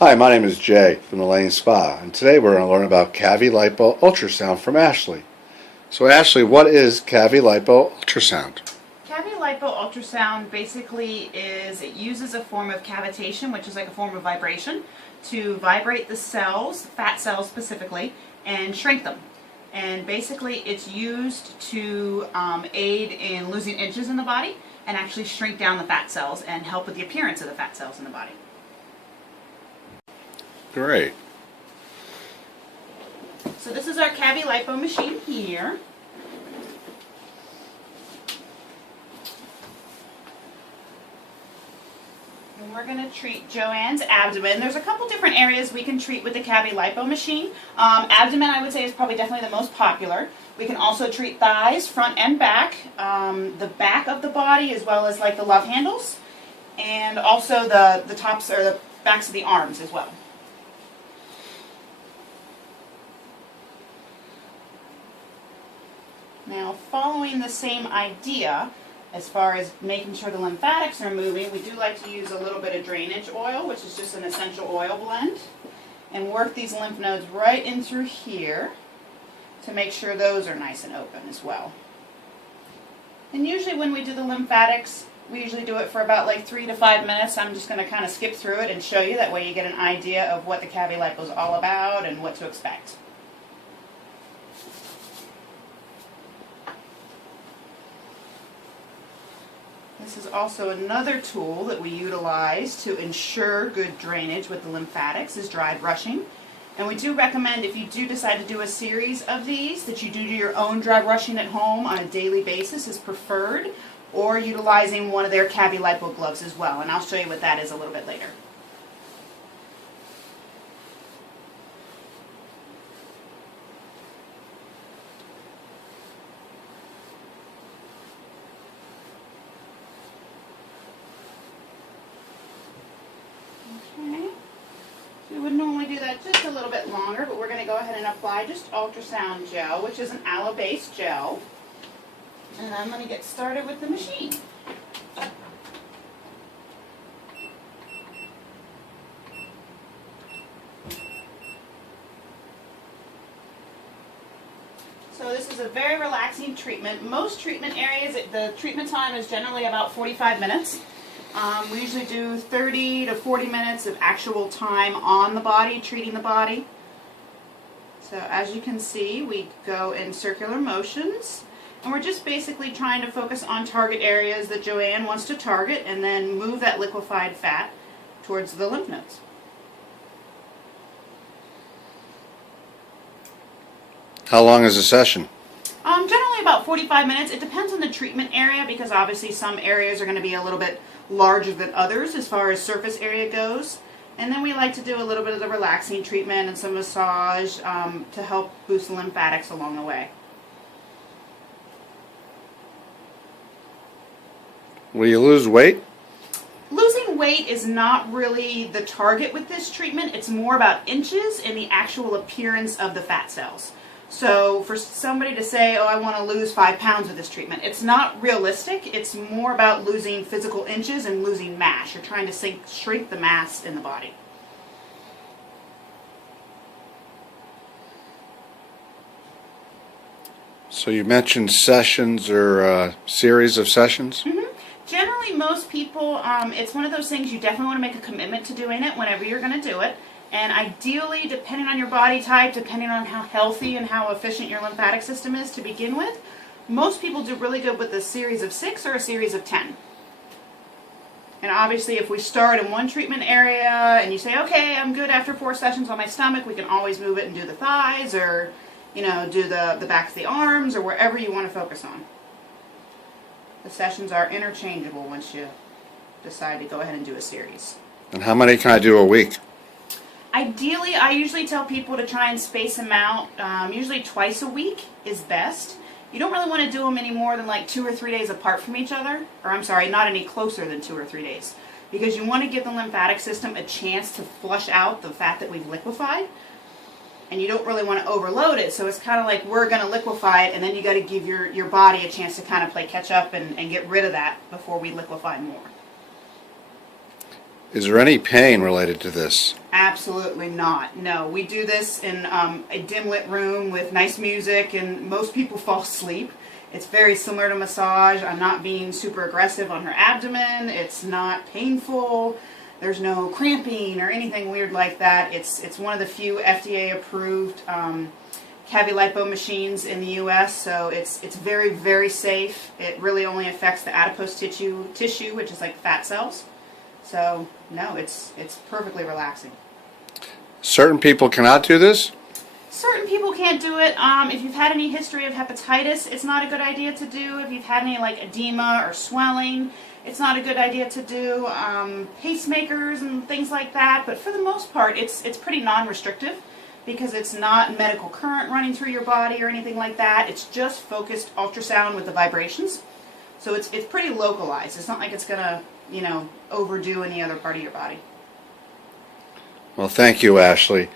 Hi, my name is Jay from the Lane Spa, and today we're going to learn about Cavi Lipo ultrasound from Ashley. So Ashley, what is Cavi Lipo ultrasound? Cavi Lipo ultrasound basically it uses a form of cavitation, which is like a form of vibration, to vibrate the cells, fat cells specifically, and shrink them. And basically it's used to aid in losing inches in the body and actually shrink down the fat cells and help with the appearance of the fat cells in the body. Great. So this is our Cavi Lipo machine here. And we're going to treat Joanne's abdomen. There's a couple different areas we can treat with the Cavi Lipo machine. Abdomen, I would say, is probably definitely the most popular. We can also treat thighs, front and back, the back of the body, as well as like the love handles, and also the tops or the backs of the arms as well. Now, following the same idea, as far as making sure the lymphatics are moving, we do like to use a little bit of drainage oil, which is just an essential oil blend, and work these lymph nodes right in through here to make sure those are nice and open as well. And usually when we do the lymphatics, we usually do it for about like 3 to 5 minutes. I'm just going to kind of skip through it and show you. That way you get an idea of what the Cavi Lipo is all about and what to expect. This is also another tool that we utilize to ensure good drainage with the lymphatics, is dry brushing. And we do recommend, if you do decide to do a series of these, that you do your own dry brushing at home on a daily basis is preferred, or utilizing one of their Cavi Lipo gloves as well. And I'll show you what that is a little bit later. Okay, so we would normally do that just a little bit longer, but we're going to go ahead and apply just ultrasound gel, which is an aloe-based gel. And I'm going to get started with the machine. So this is a very relaxing treatment. Most treatment areas, the treatment time is generally about 45 minutes. We usually do 30 to 40 minutes of actual time on the body, treating the body. So as you can see, we go in circular motions, and we're just basically trying to focus on target areas that Joanne wants to target, and then move that liquefied fat towards the lymph nodes. How long is a session? Generally about 45 minutes. It depends on the treatment area, because obviously some areas are going to be a little bit larger than others as far as surface area goes. And then we like to do a little bit of the relaxing treatment and some massage to help boost the lymphatics along the way. Will you lose weight? Losing weight is not really the target with this treatment. It's more about inches and the actual appearance of the fat cells. So for somebody to say, oh, I want to lose 5 pounds with this treatment, it's not realistic. It's more about losing physical inches and losing mass. You're trying to shrink the mass in the body. So you mentioned sessions or a series of sessions? Mm-hmm. Generally, most people, it's one of those things you definitely want to make a commitment to doing it whenever you're going to do it. And ideally, depending on your body type, depending on how healthy and how efficient your lymphatic system is to begin with, most people do really good with a series of 6 or a series of 10. And obviously, if we start in one treatment area and you say, okay, I'm good after 4 sessions on my stomach, we can always move it and do the thighs, or do the back of the arms, or wherever you want to focus on. The sessions are interchangeable once you decide to go ahead and do a series. And how many can I do a week? Ideally, I usually tell people to try and space them out. Usually twice a week is best. You don't really want to do them any more than like 2 or 3 days apart from each other. Or I'm sorry, not any closer than 2 or 3 days. Because you want to give the lymphatic system a chance to flush out the fat that we've liquefied. And you don't really want to overload it. So it's kind of like we're going to liquefy it, and then you got to give your body a chance to kind of play catch up and get rid of that before we liquefy more. Is there any pain related to this? Absolutely not. No, we do this in a dim lit room with nice music, and most people fall asleep. It's very similar to massage. I'm not being super aggressive on her abdomen. It's not painful. There's no cramping or anything weird like that. It's one of the few FDA approved Cavi Lipo machines in the U.S. So it's very, very safe. It really only affects the adipose tissue, which is like fat cells. So no, it's perfectly relaxing. Certain people cannot do this? Certain people can't do it. If you've had any history of hepatitis, it's not a good idea to do. If you've had any like edema or swelling, it's not a good idea to do. Pacemakers and things like that. But for the most part, it's pretty non-restrictive because it's not medical current running through your body or anything like that. It's just focused ultrasound with the vibrations. So it's pretty localized. It's not like it's gonna, overdo any other part of your body. Well, thank you, Ashley.